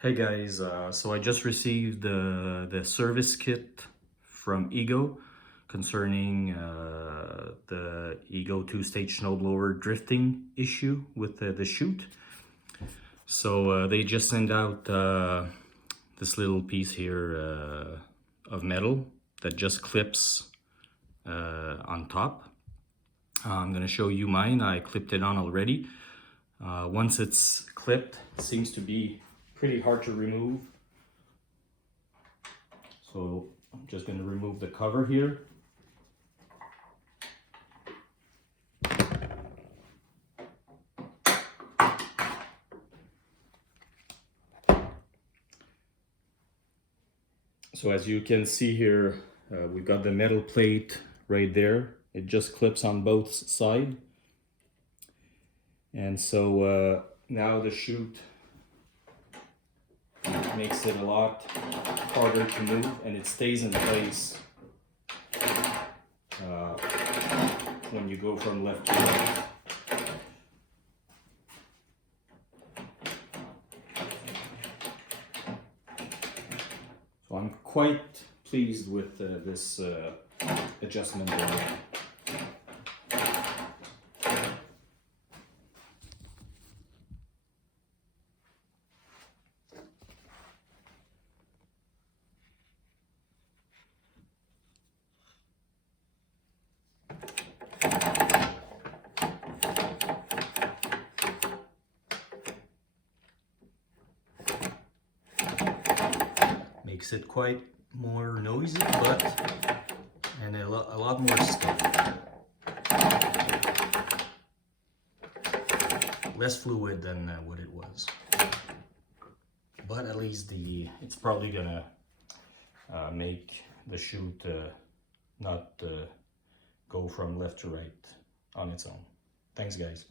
Hey guys, so I just received the service kit from Ego concerning the Ego two-stage snowblower drifting issue with the chute. So they just sent out this little piece here of metal that just clips on top. I'm gonna show you mine. I clipped it on already. Once it's clipped, it seems to be pretty hard to remove. So I'm just going to remove the cover here. So as you can see here, we've got the metal plate right there. It just clips on both sides. And so now the chute makes it a lot harder to move, and it stays in place when you go from left to right. So I'm quite pleased with this adjustment there. Makes it quite more noisy, and a lot more stiff. Less fluid than what it was. But at least it's probably gonna make the chute not go from left to right on its own. Thanks guys.